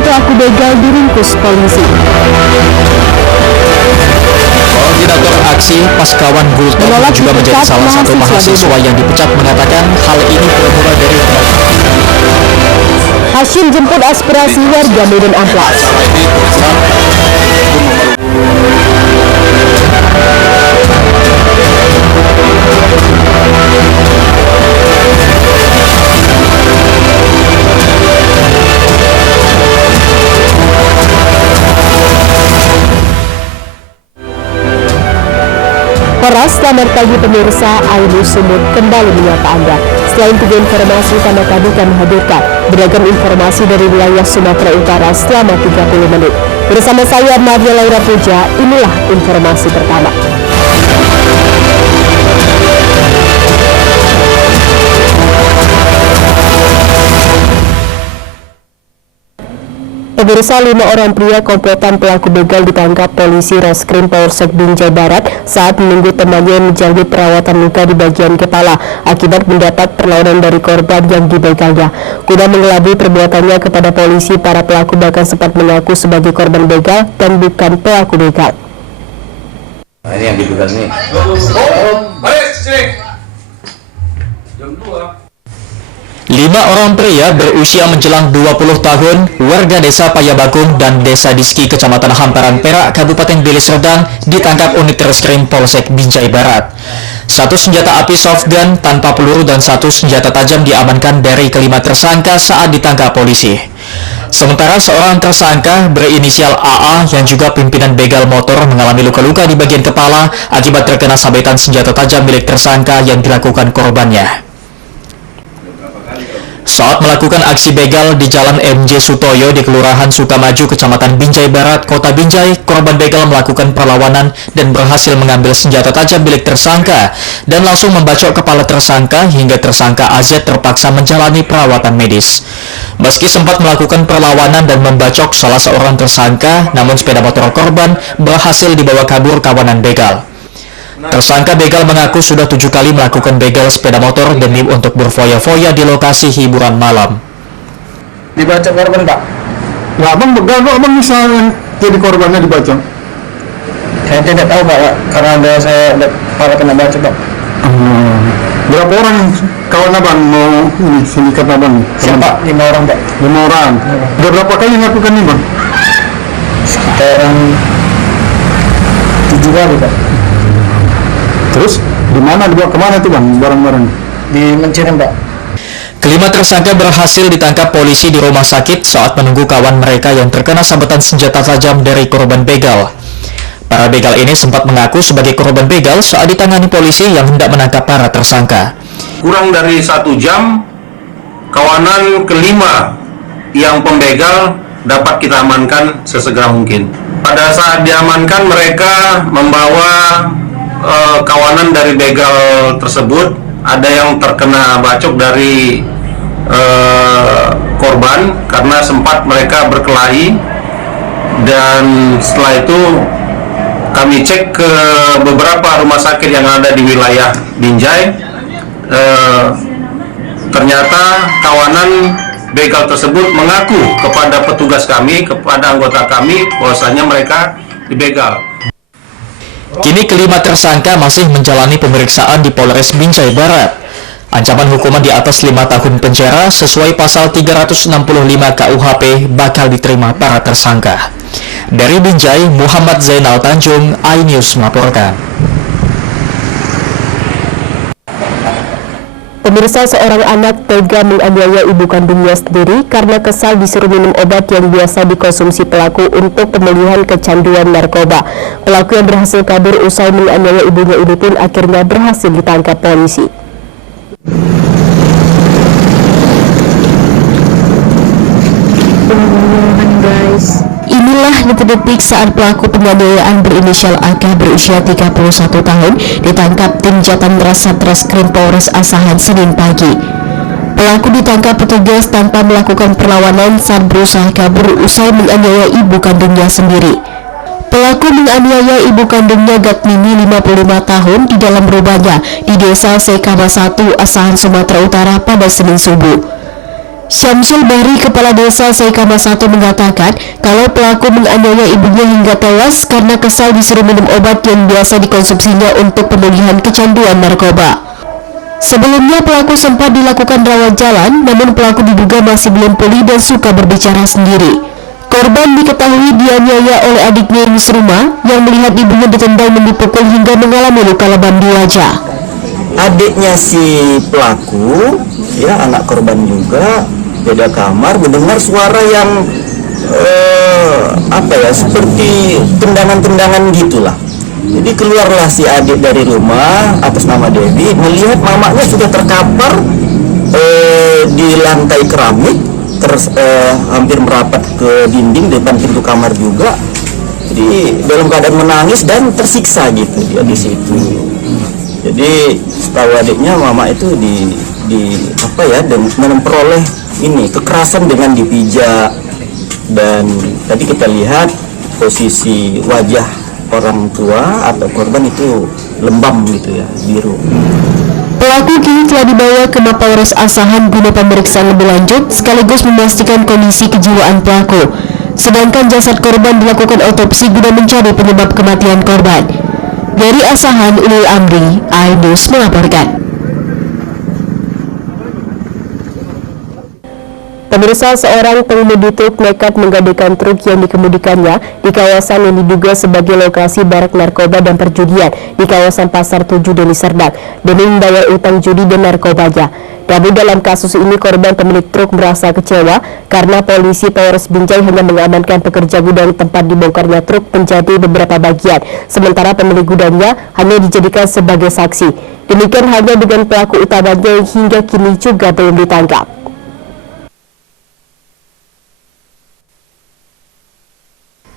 pelaku begal diringkus polisi. Koordinator aksi Paskawan Gultom juga menjadi salah satu mahasiswa yang dipecat mengatakan hal ini bermula dari Hashim jemput aspirasi warga Medan Amplas. Horas, selamat pagi pemirsa, Ainu Sumut kembali menyapa Anda. Selain tiga informasi karena kami akan menghadirkan beragam informasi dari wilayah Sumatera Utara selama 30 menit. Bersama saya Maria Laura Puja, inilah informasi pertama. Pemirsa, 5 orang pria komplotan pelaku begal ditangkap polisi Reskrim Polsek Binjai Barat saat menunggu temannya yang menjalani perawatan luka di bagian kepala akibat mendapat perlawanan dari korban yang dibegalnya. Guna mengelabui perbuatannya kepada polisi, para pelaku bahkan sempat mengaku sebagai korban begal dan bukan pelaku begal. Nah, ini yang dibegal nih. Jam 2. 5 orang pria berusia menjelang 20 tahun, warga desa Payabagung dan desa Diski, kecamatan Hamparan Perak, Kabupaten Beli Serdang, ditangkap unit Reskrim Polsek Binjai Barat. Satu senjata api soft gun tanpa peluru dan satu senjata tajam diamankan dari kelima tersangka saat ditangkap polisi. Sementara seorang tersangka berinisial AA yang juga pimpinan begal motor mengalami luka-luka di bagian kepala akibat terkena sabetan senjata tajam milik tersangka yang dilakukan korbannya. Saat melakukan aksi begal di Jalan MJ Sutoyo di Kelurahan Sukamaju, Kecamatan Binjai Barat, Kota Binjai, korban begal melakukan perlawanan dan berhasil mengambil senjata tajam milik tersangka dan langsung membacok kepala tersangka hingga tersangka AZ terpaksa menjalani perawatan medis. Meski sempat melakukan perlawanan dan membacok salah seorang tersangka, namun sepeda motor korban berhasil dibawa kabur kawanan begal. Tersangka begal mengaku sudah 7 kali melakukan begal sepeda motor demi untuk berfoya-foya di lokasi hiburan malam. Dibaca korban, Pak? Nah, abang begal, abang bisa jadi korbannya dibacok? Saya tidak tahu, Pak, karena saya para kena baca, Pak. Berapa orang kawan abang mau ini sindikat abang? Siapa? 5 orang, Pak. 5 orang. Udah berapa kali melakukan ini, Bang? Sekitaran 7 kali, Pak. Terus di mana, dibawa kemana tuh, Bang, barang-barang? Di Mencirim, Pak. Kelima tersangka berhasil ditangkap polisi di rumah sakit saat menunggu kawan mereka yang terkena sabetan senjata tajam dari korban begal. Para begal ini sempat mengaku sebagai korban begal saat ditangani polisi yang hendak menangkap para tersangka. Kurang dari 1 jam, kawanan kelima yang pembegal dapat kita amankan sesegera mungkin. Pada saat diamankan, mereka membawa kawanan dari begal tersebut. Ada yang terkena bacok dari korban karena sempat mereka berkelahi, dan setelah itu kami cek ke beberapa rumah sakit yang ada di wilayah Binjai. Ternyata kawanan begal tersebut mengaku kepada petugas kami, kepada anggota kami, bahwasanya mereka dibegal. Kini kelima tersangka masih menjalani pemeriksaan di Polres Binjai Barat. Ancaman hukuman di atas 5 tahun penjara sesuai pasal 365 KUHP bakal diterima para tersangka. Dari Binjai, Muhammad Zainal Tanjung, iNews melaporkan. Pemirsa, seorang anak tega menganiaya ibu kandungnya sendiri karena kesal disuruh minum obat yang biasa dikonsumsi pelaku untuk pemulihan kecanduan narkoba. Pelaku yang berhasil kabur usai menganiaya ibunya ini pun akhirnya berhasil ditangkap polisi. Inilah detik-detik saat pelaku penganiayaan berinisial AK berusia 31 tahun ditangkap tim Jatan Ras Satreskrim Polres Asahan Senin pagi. Pelaku ditangkap petugas tanpa melakukan perlawanan saat berusaha kabur usai menganiaya ibu kandungnya sendiri. Pelaku menganiaya ibu kandungnya Gatmini 55 tahun di dalam rumahnya di Desa Sekama 1, Asahan, Sumatera Utara pada Senin subuh. Syamsul Bahri, Kepala Desa Saikama 1 mengatakan kalau pelaku menganiaya ibunya hingga tewas karena kesal disuruh minum obat yang biasa dikonsumsinya untuk pemulihan kecanduan narkoba. Sebelumnya pelaku sempat dilakukan rawat jalan, namun pelaku diduga masih belum pulih dan suka berbicara sendiri. Korban diketahui dianiaya oleh adiknya yang serumah yang melihat ibunya ditendang dan dipukul hingga mengalami luka lebam di wajah. Adiknya si pelaku, ya anak korban juga, beda kamar, mendengar suara yang seperti tendangan-tendangan gitulah. Jadi keluarlah si adik dari rumah atas nama Devi, melihat mamanya sudah terkapar di lantai keramik, hampir merapat ke dinding depan pintu kamar juga. Jadi dalam keadaan menangis dan tersiksa gitu dia di situ. Jadi setahu adiknya mama itu dan memperoleh ini kekerasan dengan dipijak, dan tadi kita lihat posisi wajah orang tua atau korban itu lembam gitu ya, biru. Pelaku kini telah dibawa ke Mapolres Asahan guna pemeriksaan lebih lanjut sekaligus memastikan kondisi kejiwaan pelaku. Sedangkan jasad korban dilakukan otopsi guna mencari penyebab kematian korban. Dari Asahan, Ulil Amri, iNews melaporkan. Pemirsa, seorang pengemudi truk nekat menggadekan truk yang dikemudikannya di kawasan yang diduga sebagai lokasi barak narkoba dan perjudian di kawasan Pasar 7 Deli Serdang demi membayar utang judi dan narkobanya. Namun dalam kasus ini korban pemilik truk merasa kecewa karena polisi Polres Binjai hanya mengamankan pekerja gudang tempat dibongkarnya truk menjadi beberapa bagian, sementara pemilik gudangnya hanya dijadikan sebagai saksi. Demikian halnya dengan pelaku utamanya yang hingga kini juga belum ditangkap.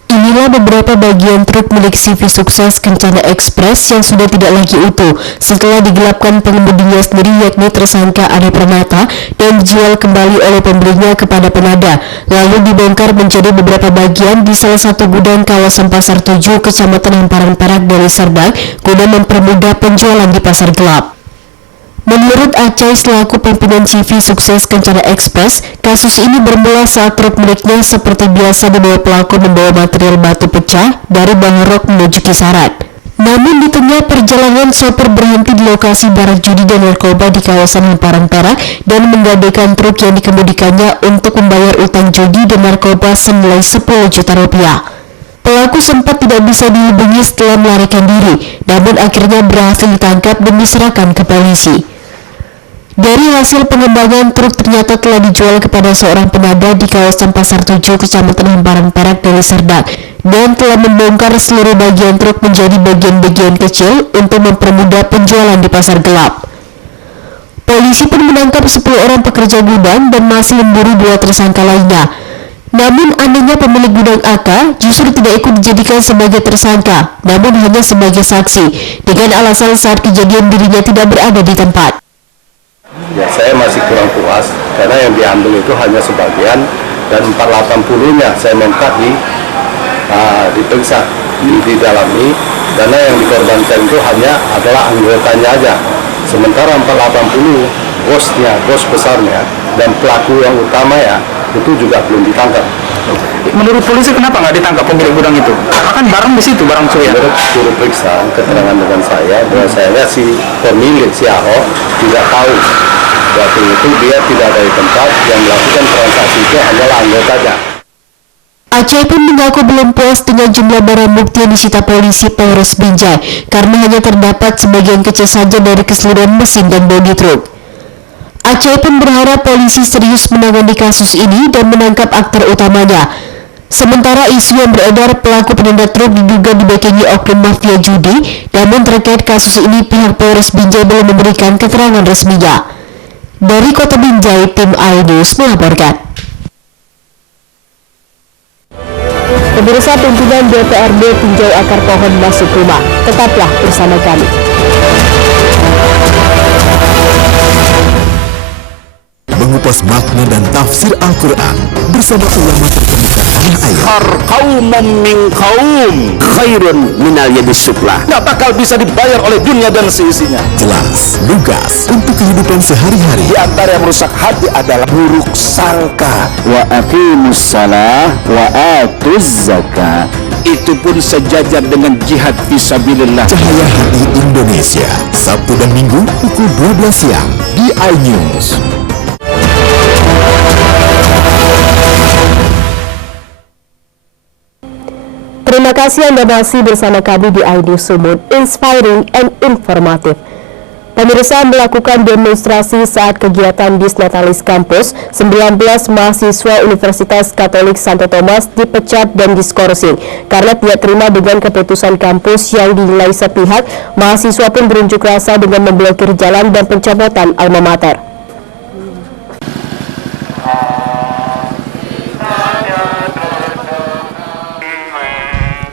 Inilah beberapa bagian truk milik CV Sukses Kencana Express yang sudah tidak lagi utuh setelah digelapkan pengemudinya sendiri, yakni tersangka Ade Pranata, dan dijual kembali oleh pembelinya kepada penada, lalu dibongkar menjadi beberapa bagian di salah satu gudang kawasan Pasar 7 Kecamatan Hamparan Perak, Deli Serdang guna mempermudah penjualan di pasar gelap. Menurut Acai selaku pimpinan CV Sukses Kencana Express, kasus ini bermula saat truk miliknya seperti biasa dibawa pelaku membawa material batu pecah dari Bangrok menuju Kisaran. Namun di tengah perjalanan sopir berhenti di lokasi barak judi dan narkoba di kawasan Hamparan Perak dan menggadekan truk yang dikemudikannya untuk membayar utang judi dan narkoba senilai 10 juta rupiah. Pelaku sempat tidak bisa dihubungi setelah melarikan diri, namun akhirnya berhasil ditangkap dan diserahkan ke polisi. Dari hasil pengembangan, truk ternyata telah dijual kepada seorang penada di kawasan Pasar 7 Kecamatan Hamparan Perak, Deli Serdang, dan telah membongkar seluruh bagian truk menjadi bagian-bagian kecil untuk mempermudah penjualan di pasar gelap. Polisi pun menangkap 10 orang pekerja gudang dan masih memburu 2 tersangka lainnya. Namun anehnya pemilik gudang AK justru tidak ikut dijadikan sebagai tersangka, namun hanya sebagai saksi, dengan alasan saat kejadian dirinya tidak berada di tempat. Ya, saya masih kurang puas karena yang diambil itu hanya sebagian, dan 480-nya saya minta diperiksa, didalami, karena yang dikorbankan itu hanya adalah anggotanya aja. Sementara 480 bos besarnya dan pelaku yang utama ya itu juga belum ditangkap. Menurut polisi kenapa nggak ditangkap pemilik gudang itu? Kan barang di situ, barang curian. Menurut juru periksa keterangan dengan saya, bahwa saya lihat si pemilik, si Ahok tidak tahu waktu itu dia tidak ada di tempat, yang melakukan transaksi itu hanyalah anggotanya. Acai pun mengaku belum puas dengan jumlah barang bukti yang disita polisi Polres Binjai karena hanya terdapat sebagian kecil saja dari keseluruhan mesin dan bodi truk. Acai pun berharap polisi serius menangani kasus ini dan menangkap aktor utamanya. Sementara isu yang beredar pelaku penanda truk diduga dibakingi oknum mafia judi, namun terkait kasus ini pihak Polres Binjai belum memberikan keterangan resminya. Dari Kota Binjai, tim iNews melaporkan. Pemirsa, pimpinan DPRD tinjau akar pohon masuk rumah. Tetaplah bersama kami. Mengupas makna dan tafsir Al-Quran bersama ulama terkemuka tanah air. yaskhar qaumum min qaum khairun minal yadis sufla. Nggak bakal bisa dibayar oleh dunia dan seisinya. Jelas, lugas untuk kehidupan sehari-hari. Di antara yang merusak hati adalah buruk sangka. Wa aqimus salah wa atuz zakat. Itu pun sejajar dengan jihad fisabilillah. Cahaya Hati Indonesia, Sabtu dan Minggu pukul 12 siang di iNews. Terima kasih Anda masih bersama kami di iNews Sumut, inspiring and informative. Pemirsa, melakukan demonstrasi saat kegiatan Disnatalis Kampus, 19 mahasiswa Universitas Katolik Santo Thomas dipecat dan diskorsing karena tidak terima dengan keputusan kampus yang dinilai sepihak. Mahasiswa pun berunjuk rasa dengan memblokir jalan dan pencopotan alma mater.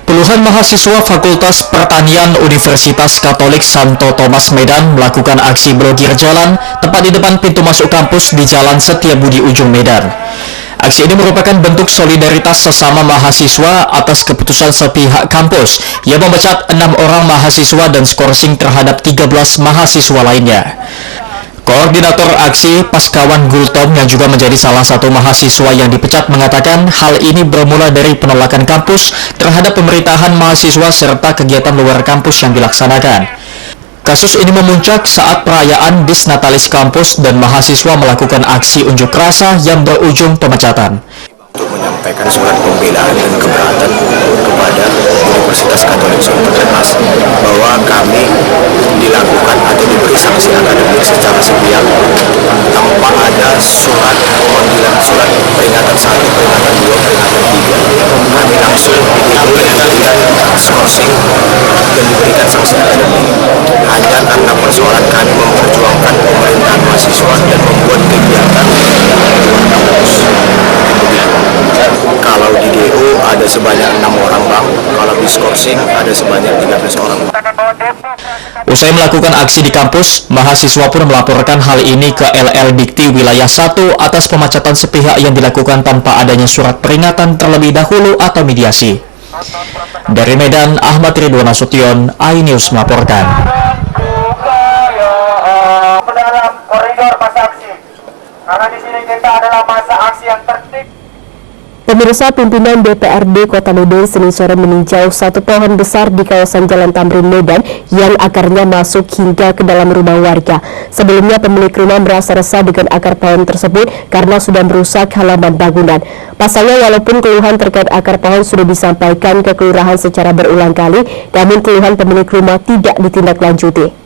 Puluhan mahasiswa Fakultas Pertanian Universitas Katolik Santo Thomas Medan melakukan aksi blokir jalan tepat di depan pintu masuk kampus di Jalan Setiabudi Ujung Medan. Aksi ini merupakan bentuk solidaritas sesama mahasiswa atas keputusan sepihak kampus yang memecat 6 orang mahasiswa dan skorsing terhadap 13 mahasiswa lainnya. Koordinator aksi Paskawan Gultom yang juga menjadi salah satu mahasiswa yang dipecat mengatakan hal ini bermula dari penolakan kampus terhadap pemerintahan mahasiswa serta kegiatan luar kampus yang dilaksanakan. Kasus ini memuncak saat perayaan Disnatalis Kampus dan mahasiswa melakukan aksi unjuk rasa yang berujung pemecatan. Untuk menyampaikan surat pembelaan dan keberatan kepada Universitas Katolik Santo Thomas bahwa kami dilakukan atau diberi sanksi akademik secara sepihak tanpa ada surat pemanggilan, surat peringatan 1, peringatan 2, peringatan 3. Kami langsung diberikan skorsing dan diberikan sanksi akademik hanya karena persoalan kami memperjuangkan pemerintahan mahasiswa dan membuat kegiatan kampus. Kalau di DO ada sebanyak 6 orang bang, kalau di skorsing ada sebanyak 13 orang. Usai melakukan aksi di kampus, mahasiswa pun melaporkan hal ini ke LL Dikti Wilayah 1 atas pemecatan sepihak yang dilakukan tanpa adanya surat peringatan terlebih dahulu atau mediasi. Dari Medan, Ahmad Ridwan Nasution, iNews melaporkan. Dalam koridor masa aksi, karena di sini kita adalah masa aksi yang tertib. Pemirsa, pimpinan DPRD Kota Medan Senin sore meninjau satu pohon besar di kawasan Jalan Tamrin Medan yang akarnya masuk hingga ke dalam rumah warga. Sebelumnya pemilik rumah merasa resah dengan akar pohon tersebut karena sudah merusak halaman bangunan. Pasalnya, walaupun keluhan terkait akar pohon sudah disampaikan ke kelurahan secara berulang kali, namun keluhan pemilik rumah tidak ditindaklanjuti.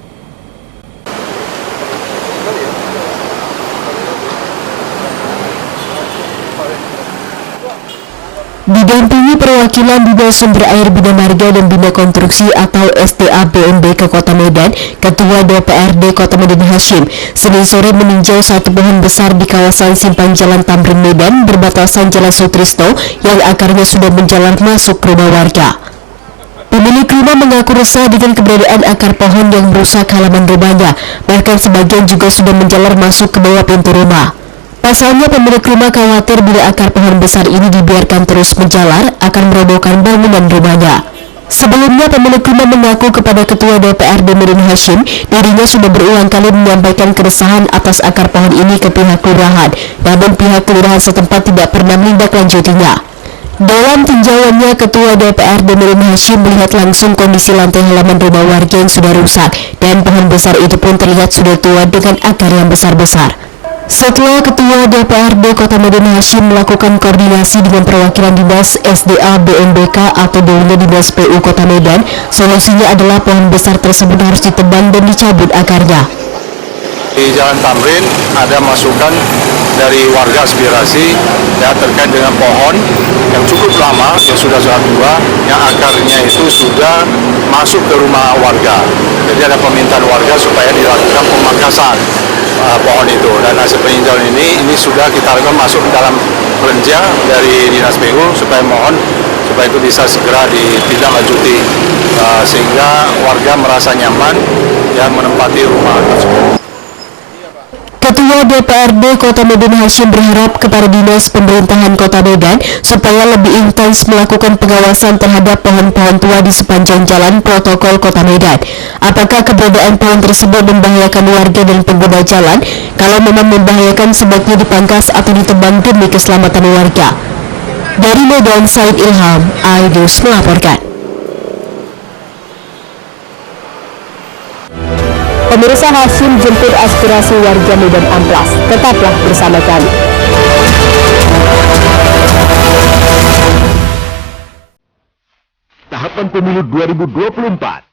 Didampingi perwakilan Dinas Sumber Air Bina Marga dan Bina Konstruksi atau SDA BNB ke Kota Medan, Ketua DPRD Kota Medan Hashim Senin sore meninjau satu pohon besar di kawasan Simpang Jalan Tamrin Medan berbatasan Jalan Sutrisno yang akarnya sudah menjalar masuk ke rumah warga. Pemilik rumah mengaku resah dengan keberadaan akar pohon yang merusak halaman rumahnya, bahkan sebagian juga sudah menjalar masuk ke bawah pintu rumah. Pasalnya, pemilik rumah khawatir bila akar pohon besar ini dibiarkan terus menjalar akan merobohkan bangunan rumahnya. Sebelumnya, pemilik rumah mengaku kepada Ketua DPRD Medan Hashim dirinya sudah berulang kali menyampaikan keresahan atas akar pohon ini ke pihak kelurahan, namun pihak kelurahan setempat tidak pernah menindaklanjutinya. Dalam tinjauannya, Ketua DPRD Medan Hashim melihat langsung kondisi lantai halaman rumah warga yang sudah rusak dan pohon besar itu pun terlihat sudah tua dengan akar yang besar-besar. Setelah Ketua DPRD Kota Medan Hashim melakukan koordinasi dengan perwakilan Dinas SDA BNBK atau dulunya Dinas PU Kota Medan, solusinya adalah pohon besar tersebut harus ditebang dan dicabut akarnya. Di Jalan Tamrin ada masukan dari warga aspirasi ya, terkait dengan pohon yang cukup lama, yang sudah sangat tua, yang akarnya itu sudah masuk ke rumah warga. Jadi ada permintaan warga supaya dilakukan pemangkasan pohon itu, dan hasil peninjauan ini sudah kita lakukan masuk dalam perenjang dari Dinas PU supaya itu bisa segera ditindaklanjuti sehingga warga merasa nyaman yang menempati rumah tersebut. Ketua DPRD Kota Medan Hasyim berharap kepada Dinas Pemerintahan Kota Medan supaya lebih intens melakukan pengawasan terhadap pohon-pohon tua di sepanjang jalan protokol Kota Medan. Apakah keberadaan pohon tersebut membahayakan warga dan pengguna jalan? Kalau memang membahayakan, sebaiknya dipangkas atau ditebang demi keselamatan warga. Dari Medan, Said Ilham, iNews melaporkan. Pemirsa, Hasyim jemput aspirasi warga Medan Amplas. Tetaplah bersama kami. Tahapan pemilu 2024.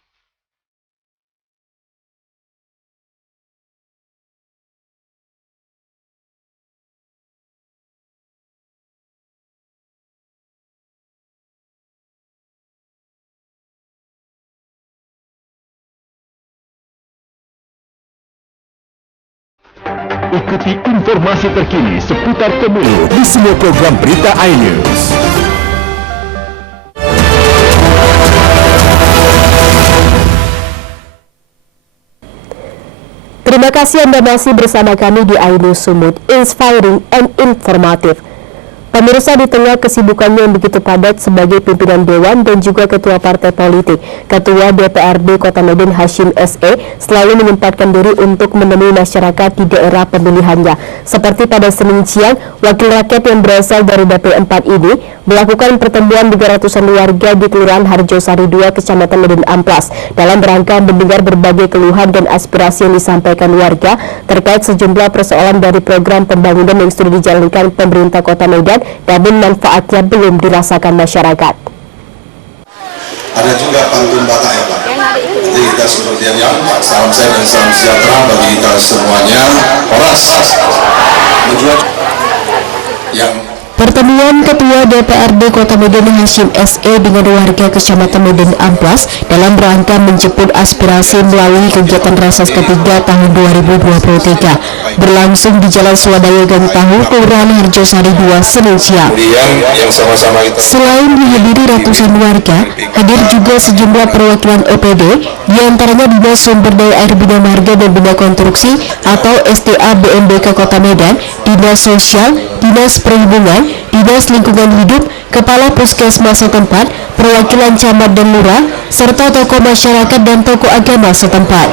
Ikuti informasi terkini seputar pemilu di semua program berita iNews. Terima kasih Anda masih bersama kami di iNews Sumut, inspiring and informative. Pemirsa, di tengah kesibukannya yang begitu padat sebagai pimpinan Dewan dan juga Ketua Partai Politik, Ketua DPRD Kota Medan Hasyim SE selalu menyempatkan diri untuk menemui masyarakat di daerah pemilihannya. Seperti pada Senin siang, wakil rakyat yang berasal dari Dapil 4 ini melakukan pertemuan dengan ratusan warga di Kelurahan Harjosari 2, Kecamatan Medan Amplas, dalam rangka mendengar berbagai keluhan dan aspirasi yang disampaikan warga terkait sejumlah persoalan dari program pembangunan yang sudah dijalankan pemerintah Kota Medan, namun manfaatnya belum dirasakan masyarakat. Ada juga pantun Batak ya Pak. Jadi kita seperti yang salam sehat dan salam sejahtera bagi kita semuanya. Horas menjual yang Pertemuan Ketua DPRD Kota Medan Hasyim SE dengan warga Kecamatan Medan Amplas dalam rangka menjemput aspirasi melalui kegiatan Rases ketiga tahun 2023 berlangsung di Jalan Swadaya Gang Tahu, Kelurahan Harjosari 2, Senin siang. Selain dihadiri ratusan warga, hadir juga sejumlah perwakilan OPD, diantaranya Dinas Sumber Daya Air Bina Marga dan Bina Konstruksi atau SDA BMDK Kota Medan, Dinas Sosial, Dinas Perhubungan, Dinas Lingkungan Hidup, Kepala Puskesmas setempat, perwakilan camat dan lurah, serta tokoh masyarakat dan tokoh agama setempat.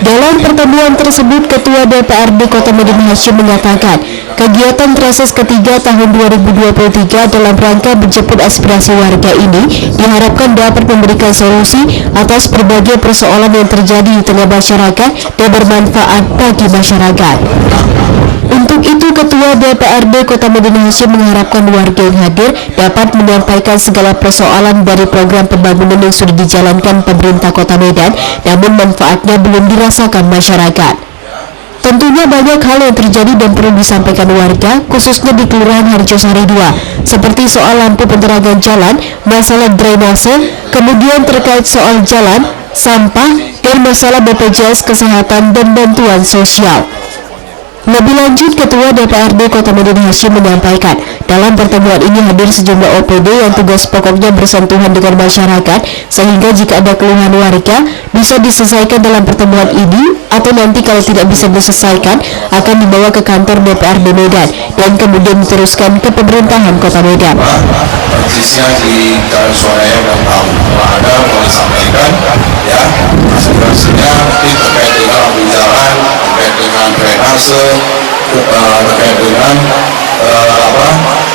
Dalam pertemuan tersebut, Ketua DPRD Kota Medan Hasyim mengatakan, kegiatan Rases ketiga tahun 2023 dalam rangka menjemput aspirasi warga ini diharapkan dapat memberikan solusi atas berbagai persoalan yang terjadi di tengah masyarakat dan bermanfaat bagi masyarakat. Untuk itu, Ketua DPRD Kota Medan Hasyim mengharapkan warga yang hadir dapat menyampaikan segala persoalan dari program pembangunan yang sudah dijalankan pemerintah Kota Medan, namun manfaatnya belum dirasakan masyarakat. Tentunya banyak hal yang terjadi dan perlu disampaikan warga, khususnya di Kelurahan Harjosari 2, seperti soal lampu penerangan jalan, masalah drainase, kemudian terkait soal jalan, sampah, dan masalah BPJS Kesehatan dan bantuan sosial. Lebih lanjut, Ketua DPRD Kota Medan Hasyim menyampaikan, dalam pertemuan ini hadir sejumlah OPD yang tugas pokoknya bersentuhan dengan masyarakat, sehingga jika ada keluhan warga bisa diselesaikan dalam pertemuan ini, atau nanti kalau tidak bisa diselesaikan akan dibawa ke kantor DPRD Medan dan kemudian diteruskan ke pemerintahan Kota Medan. persisnya di Jalan Swadaya dan Tahu ada mau disampaikan ya aspirasinya mungkin terkait dengan lampu jalan, terkait dengan drainase, terkait dengan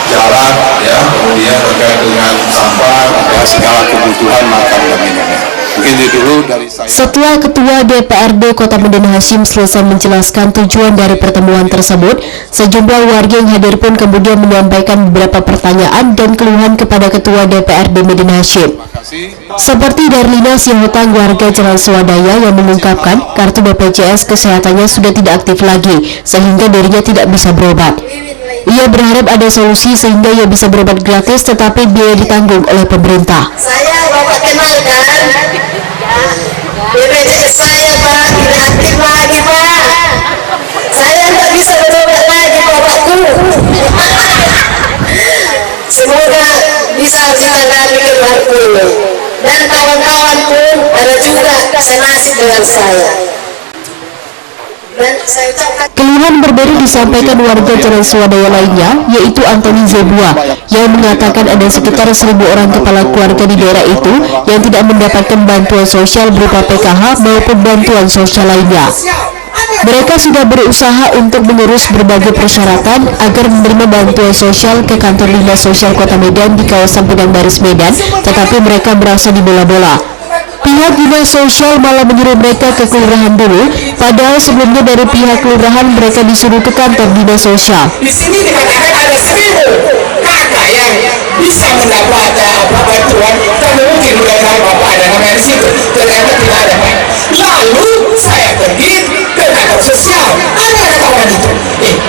jalan ya, kemudian terkait dengan sampah ya, segala kebutuhan makan dan minumnya. Mungkin itu dulu dari saya. Setelah Ketua DPRD Kota Medan Hasyim selesai menjelaskan tujuan dari pertemuan tersebut, sejumlah warga yang hadir pun kemudian menyampaikan beberapa pertanyaan dan keluhan kepada Ketua DPRD Medan Hasyim. Seperti Darlina Siahutang, warga Jalan Swadaya, yang mengungkapkan kartu BPJS kesehatannya sudah tidak aktif lagi sehingga dirinya tidak bisa berobat. Ia berharap ada solusi sehingga ia bisa berobat gratis tetapi biaya ditanggung oleh pemerintah. Saya Bapak kenalkan, BPJS saya Pak tidak aktif lagi Pak. Saya tidak bisa berobat lagi Bapakku. Semoga bisa ditangani keluarga ini. Dan kawan-kawan pun ada juga senasib dengan saya. Dan saya ucapkan Keluhan berbeda disampaikan warga Jalan Swadaya lainnya, yaitu Antoni Zebua, yang mengatakan ada sekitar 1.000 orang kepala keluarga di daerah itu yang tidak mendapatkan bantuan sosial berupa PKH maupun bantuan sosial lainnya. Mereka sudah berusaha untuk mengurus berbagai persyaratan agar menerima bantuan sosial ke kantor Dinas Sosial Kota Medan di kawasan Padang Baris Medan, tetapi mereka merasa dibola-bola. Pihak Dinas Sosial malah menyuruh mereka ke kelurahan dulu, padahal sebelumnya dari pihak kelurahan mereka disuruh ke kantor Dinas Sosial. Di sini dikatakan ada 1.000 kakak yang bisa mendapat bantuan, tapi mungkin mudah-mudahan Bapak ada namanya di situ, ternyata tidak ada Pak. Lalu saya pergi ke kantor sosial, ada kawan itu.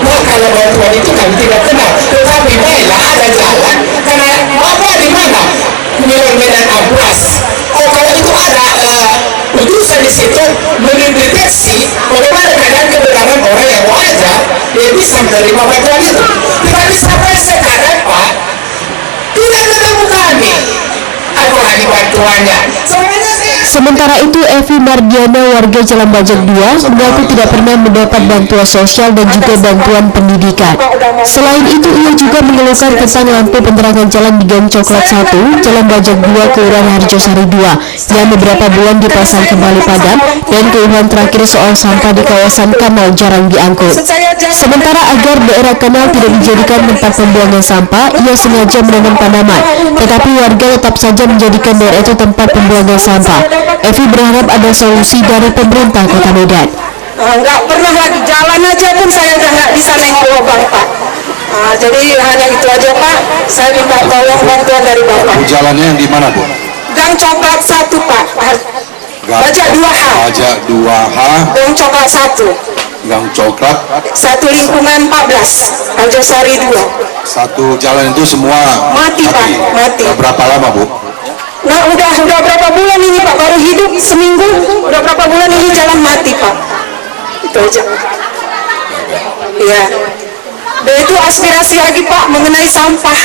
Kalau bantuan itu kami tidak kenal, tetapi baiklah ada jalan, karena Bapak di mana? Medan Abbas. Oh, kalau itu ada utusan di situ mendeteksi bagaimana keadaan kebenaran orang yang wajar, dia bisa menerima bantuan itu. Tetapi sampai sekarang Pak, tidak ketemu kami. Apalagi bantuannya. Sementara itu, Evi Mardiana, warga Jalan Bajak 2, mengaku tidak pernah mendapat bantuan sosial dan juga bantuan pendidikan. Selain itu, ia juga mengeluhkan tentang lampu penerangan jalan di Gang Coklat 1, Jalan Bajak 2, Kelurahan Harjosari 2, yang beberapa bulan dipasang kembali padam, dan keluhan terakhir soal sampah di kawasan kanal jarang diangkut. Sementara agar daerah kanal tidak dijadikan tempat pembuangan sampah, ia sengaja menanam tanaman, tetapi warga tetap saja menjadikan daerah itu tempat pembuangan sampah. Evi berharap ada solusi dari pemerintah Kota Medan. nggak pernah lagi jalan aja pun saya udah nggak bisa naik gerobak Pak. Jadi hanya itu aja Pak. Saya minta tolong bantuan dari Bapak. Jalannya yang di mana Bu? Gang Coklat 1 Pak. Bajak 2H. Bajak 2H. Gang Coklat 1. Gang Coklat. 1 lingkungan 14. Harjosari 2. Satu jalan itu semua mati Pak. Mati. Berapa lama Bu? Nah udah berapa bulan ini Pak, baru hidup seminggu, udah berapa bulan ini jalan mati Pak. Itu aja. Iya. Dan itu aspirasi lagi Pak mengenai sampah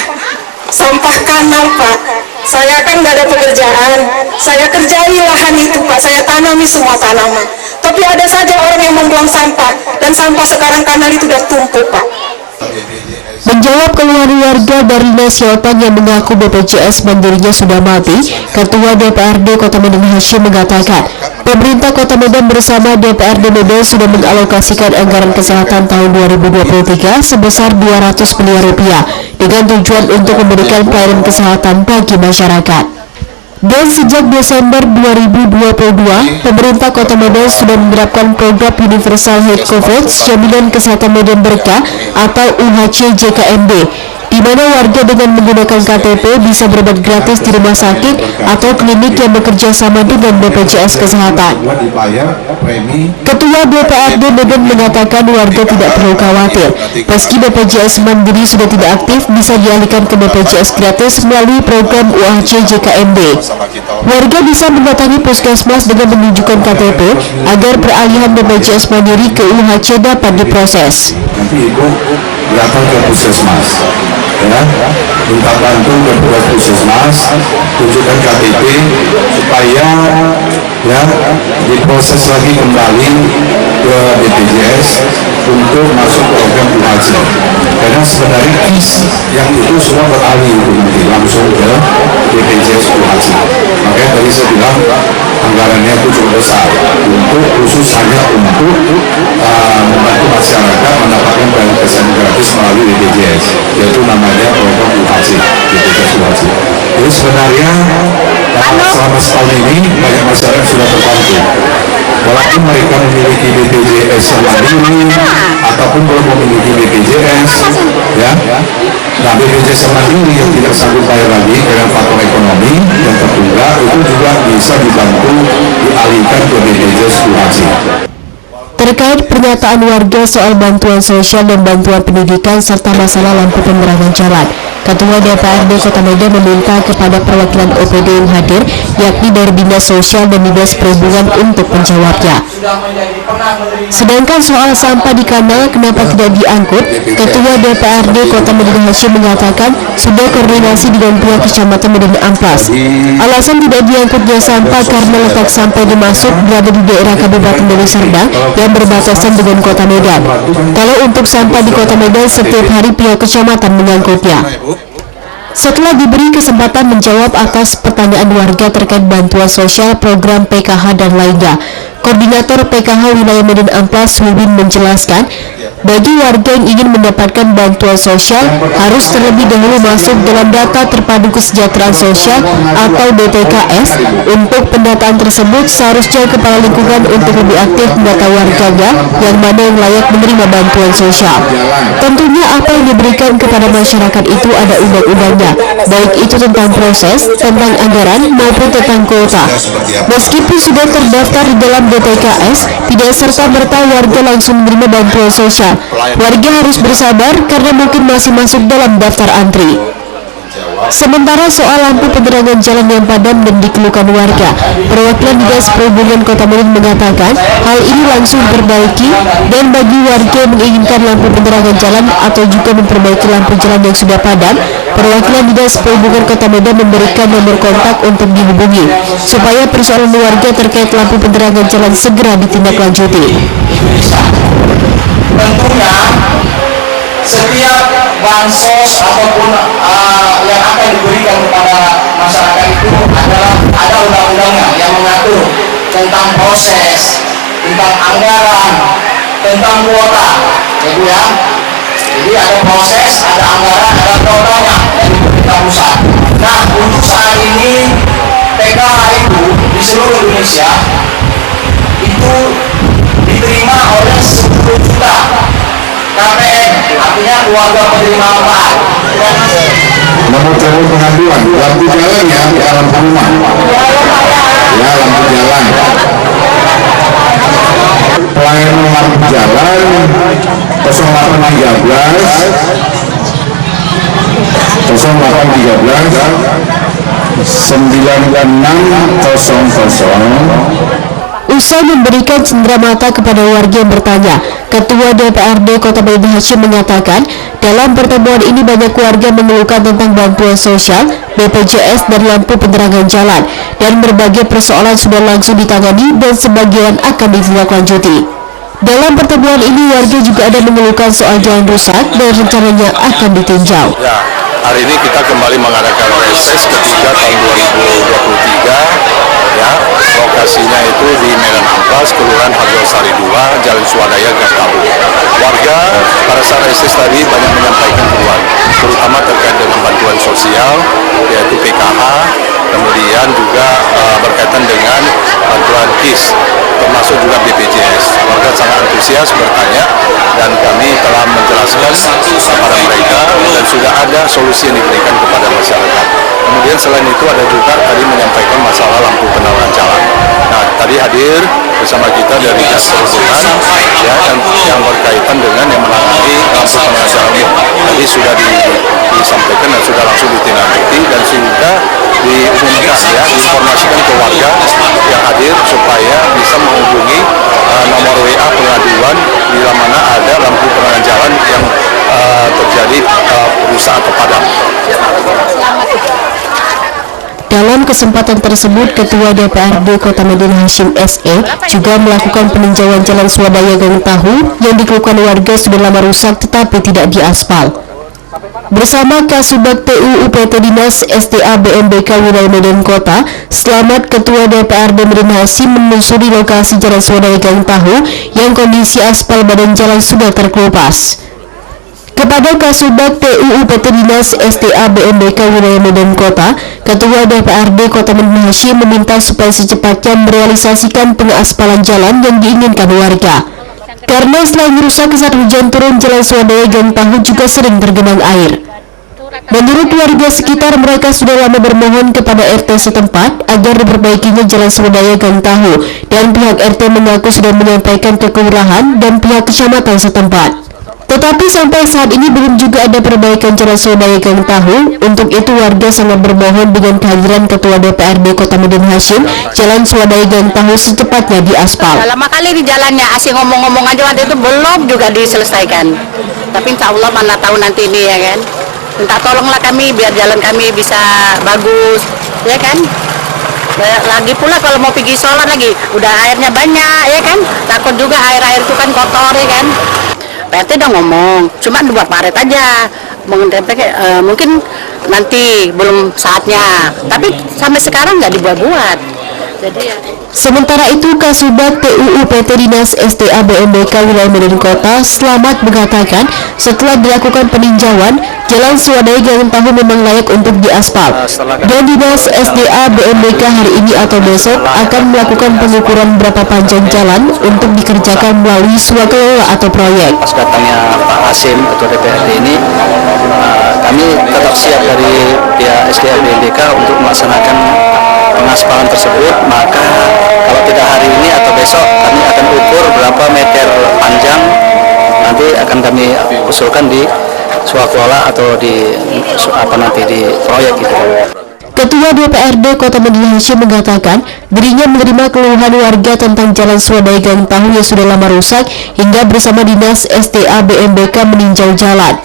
kanal Pak. Saya kan nggak ada pekerjaan, saya kerjai lahan itu Pak, saya tanami semua tanaman. Tapi ada saja orang yang membuang sampah, dan sampah sekarang kanal itu udah tumpuk Pak. Menjawab keluhan warga dari Dinas Yautan yang mengaku BPJS Mandirinya sudah mati, Ketua DPRD Kota Medan Hasyim mengatakan, pemerintah Kota Medan bersama DPRD Medan sudah mengalokasikan anggaran kesehatan tahun 2023 sebesar 200 miliar rupiah dengan tujuan untuk memberikan pelayanan kesehatan bagi masyarakat. Dan sejak Desember 2022, pemerintah Kota Medan sudah menerapkan program Universal Health Coverage Jaminan Kesehatan Medan Berkah atau UHC JKMB, di mana warga dengan menggunakan KTP bisa berobat gratis di rumah sakit atau klinik yang bekerja sama dengan BPJS Kesehatan. Ketua DPRD Medan mengatakan warga tidak perlu khawatir, meski BPJS Mandiri sudah tidak aktif, bisa dialihkan ke BPJS gratis melalui program UHC JKMB. Warga bisa mendatangi puskesmas dengan menunjukkan KTP agar peralihan BPJS Mandiri ke UHC dapat diproses. Nanti Ibu datang ke puskesmas, ya, minta bantu ke puskesmas, tunjukkan KTP supaya ya diproses lagi kembali ke BPJS untuk masuk program UHC. Karena sebenarnya yang itu semua beralih nanti langsung ke BPJS UHC. Makanya tadi saya bilang anggarannya itu cukup besar untuk khusus hanya untuk membantu masyarakat mendapatkan pelayanan kesehatan gratis melalui BPJS, yaitu namanya program UHC, BPJS UHC. Jadi sebenarnya selama setahun ini banyak masyarakat sudah terbantu. Walaupun mereka memiliki BPJS yang mandiri ataupun belum memiliki BPJS, ya, nah BPJS yang mandiri yang tidak sanggup bayar lagi karena faktor ekonomi yang tertunda itu juga bisa dibantu dialihkan ke BPJS UHC. Terkait pernyataan warga soal bantuan sosial dan bantuan pendidikan serta masalah lampu penerangan jalan, Ketua DPRD Kota Medan meminta kepada perwakilan OPD yang hadir, yakni dari Dinas Sosial dan Dinas Perhubungan untuk menjawabnya. Sedangkan soal sampah di kanal kenapa tidak diangkut, Ketua DPRD Kota Medan Hashim mengatakan sudah koordinasi dengan pihak Kecamatan Medan Amplas. Alasan tidak diangkutnya sampah karena letak sampah dimasuk berada di daerah Kabupaten Deli Serdang yang berbatasan dengan Kota Medan. Kalau untuk sampah di Kota Medan setiap hari pihak kecamatan mengangkutnya. Setelah diberi kesempatan menjawab atas pertanyaan warga terkait bantuan sosial, program PKH dan lainnya, Koordinator PKH Wilayah Medan Amplas Wibin menjelaskan, bagi warga yang ingin mendapatkan bantuan sosial harus terlebih dahulu masuk dalam data terpadu kesejahteraan sosial atau DTKS. Untuk pendataan tersebut seharusnya kepala lingkungan untuk lebih aktif mendata warganya yang mana yang layak menerima bantuan sosial. Tentunya apa yang diberikan kepada masyarakat itu ada undang-undangnya, baik itu tentang proses, tentang anggaran maupun tentang kuota. Meskipun sudah terdaftar di dalam DTKS, tidak serta-merta warga langsung menerima bantuan sosial. Warga harus bersabar karena mungkin masih masuk dalam daftar antri. Sementara soal lampu penerangan jalan yang padam dan dikeluhkan warga, perwakilan Dinas Perhubungan Kota Medan mengatakan hal ini langsung diperbaiki, dan bagi warga yang menginginkan lampu penerangan jalan atau juga memperbaiki lampu jalan yang sudah padam, perwakilan Dinas Perhubungan Kota Medan memberikan nomor kontak untuk dihubungi supaya persoalan warga terkait lampu penerangan jalan segera ditindaklanjuti. Tentunya setiap bansos ataupun yang akan diberikan kepada masyarakat itu adalah ada undang-undangnya yang mengatur tentang proses, tentang anggaran, tentang kuota, ya. Jadi ada proses, ada anggaran, ada kuotanya dari pemerintah pusat. Nah, untuk saat ini PKH itu di seluruh Indonesia itu diterima oleh 10 juta KPM, artinya keluarga penerima manfaat. Nomor telepon pengaduan, lampu jalan ya, lampu rumah. Ya, lampu jalan. Pelayanan lampu jalan 0813 Usai memberikan cenderamata kepada warga yang bertanya, Ketua DPRD Kota Medan Hashim mengatakan, dalam pertemuan ini banyak warga mengeluhkan tentang bantuan sosial, BPJS dan lampu penerangan jalan, dan berbagai persoalan sudah langsung ditangani dan sebagian akan ditindaklanjuti. Dalam pertemuan ini warga juga ada mengeluhkan soal jalan rusak dan rencananya akan ditinjau. Ya, hari ini kita kembali mengadakan reses ketiga tahun 2023. Ya, lokasinya itu di Medan Amplas, Kelurahan Harjosari 2, Jalan Swadaya, Gatabu. Warga pada saat reses tadi banyak menyampaikan keluhan, terutama terkait dengan bantuan sosial, yaitu PKH, kemudian juga berkaitan dengan bantuan KIS, termasuk juga BPJS. Warga sangat antusias bertanya, dan kami telah menjelaskan kepada mereka dan sudah ada solusi yang diberikan kepada masyarakat. Kemudian selain itu ada juga tadi menyampaikan masalah lampu penerangan jalan. Nah, tadi hadir bersama kita dari Dinas Perhubungan ya, yang berkaitan dengan yang menangani lampu penerangan jalan. Tadi sudah disampaikan dan sudah langsung ditindaklanjuti dan sudah diumumkan ya, diinformasikan ke warga yang hadir supaya bisa menghubungi nomor WA pengaduan bila mana ada lampu penerangan jalan yang terjadi rusak atau padam. Dalam kesempatan tersebut, Ketua DPRD Kota Medan Hashim SE juga melakukan peninjauan Jalan Swadaya Gang Tahu yang dikeluhkan warga sudah lama rusak tetapi tidak diaspal. Bersama Kasubag TU PT Dinas SDA BMBK Wilayah Medan Kota, Selamat Ketua DPRD Medan Hashim menelusuri lokasi Jalan Swadaya Gang Tahu yang kondisi aspal badan jalan sudah terkelupas. Kepada Kasubag TU PT Dinas SDA BMBK Wilayah Medan Kota, Ketua DPRD Kota Medan Hashim meminta supaya secepatnya merealisasikan pengaspalan jalan yang diinginkan warga. Karena selain rusak saat hujan turun, Jalan Swadaya Gang Tahu juga sering tergenang air. Menurut warga sekitar, mereka sudah lama bermohon kepada RT setempat agar diperbaikinya Jalan Swadaya Gang Tahu, dan pihak RT mengaku sudah menyampaikan ke kelurahan dan pihak kecamatan setempat. Tetapi sampai saat ini belum juga ada perbaikan jalan swadaya Gang Tahu. Untuk itu warga sangat bermohon dengan kehadiran Ketua DPRD Kota Medan Hasyim, jalan swadaya Gang Tahu secepatnya diaspal. Lama kali di jalannya, asing ngomong-ngomong aja waktu itu belum juga diselesaikan. Tapi insya Allah mana tahu nanti ini ya kan. Minta tolonglah kami biar jalan kami bisa bagus, ya kan. Lagi pula kalau mau pergi sholat lagi, udah airnya banyak, ya kan. Takut juga air-air itu kan kotor, ya kan. PRT udah ngomong, cuma buat paret aja. Mungkin nanti belum saatnya, tapi sampai sekarang nggak dibuat-buat. Jadi ya. Sementara itu, Kasubag PUU PT Dinas SDA BMBK Wilayah Medan Kota Selamat mengatakan setelah dilakukan peninjauan, jalan swadaya Gang Tahu memang layak untuk diaspal. Dan Dinas SDA BMBK hari ini atau besok akan melakukan pengukuran berapa panjang jalan untuk dikerjakan melalui swakelola atau proyek. Pas datangnya Pak Hasyim, Ketua DPRD ini, kami tetap siap dari pihak SDA BMBK untuk melaksanakan pengaspalan tersebut. Maka kalau tidak hari ini atau besok, kami akan ukur berapa meter panjang, nanti akan kami usulkan di swakelola atau di proyek gitu. Ketua DPRD Kota Medan Hasyim mengatakan dirinya menerima keluhan warga tentang jalan swadaya Gang Tahu yang sudah lama rusak hingga bersama Dinas SDA BMBK meninjau jalan.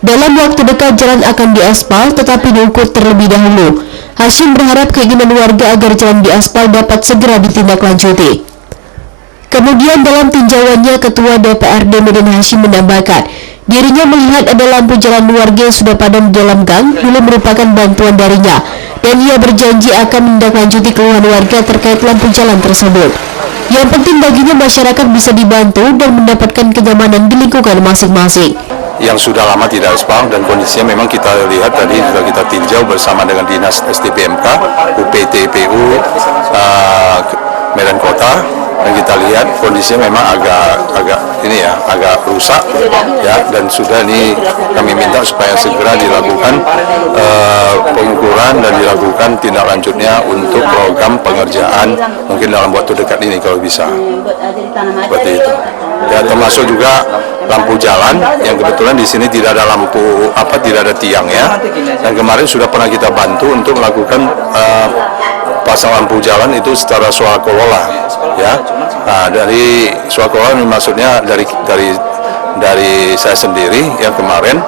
Dalam waktu dekat jalan akan diaspal tetapi diukur terlebih dahulu. Hasyim berharap keinginan warga agar jalan diaspal dapat segera ditindaklanjuti. Kemudian dalam tinjauannya, Ketua DPRD Medan Hasyim menambahkan dirinya melihat ada lampu jalan warga yang sudah padam di dalam gang dulu merupakan bantuan darinya, dan ia berjanji akan menindaklanjuti keluhan warga terkait lampu jalan tersebut. Yang penting baginya masyarakat bisa dibantu dan mendapatkan kenyamanan di lingkungan masing-masing. Yang sudah lama tidak aspal dan kondisinya memang kita lihat tadi sudah kita tinjau bersama dengan Dinas SDBMK, UPTPU Medan Kota, dan kita lihat kondisinya memang agak rusak ya, dan sudah ini kami minta supaya segera dilakukan pengukuran dan dilakukan tindak lanjutnya untuk program pengerjaan mungkin dalam waktu dekat ini kalau bisa. Seperti itu. Ya, termasuk juga lampu jalan yang kebetulan di sini tidak ada lampu tidak ada tiang ya. Dan kemarin sudah pernah kita bantu untuk melakukan pasang lampu jalan itu secara swakelola ya. Nah, dari swakelola maksudnya dari saya sendiri yang kemarin.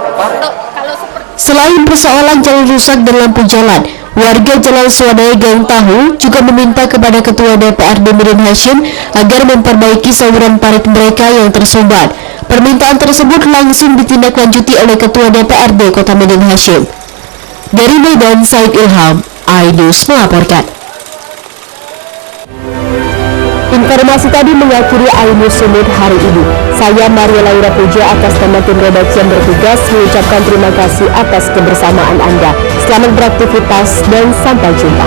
Selain persoalan jalan rusak dan lampu jalan, warga jalan swadaya Gang Tahu juga meminta kepada Ketua DPRD Medan Hasyim agar memperbaiki saluran parit mereka yang tersumbat. Permintaan tersebut langsung ditindaklanjuti oleh Ketua DPRD Kota Medan Hasyim. Dari Medan, Said Ilham, iNews melaporkan. Informasi tadi mengakhiri iNews Sumut hari ini. Saya Maria Laura Puja atas nama tim redaksi yang bertugas mengucapkan terima kasih atas kebersamaan Anda. Selamat beraktivitas dan sampai jumpa.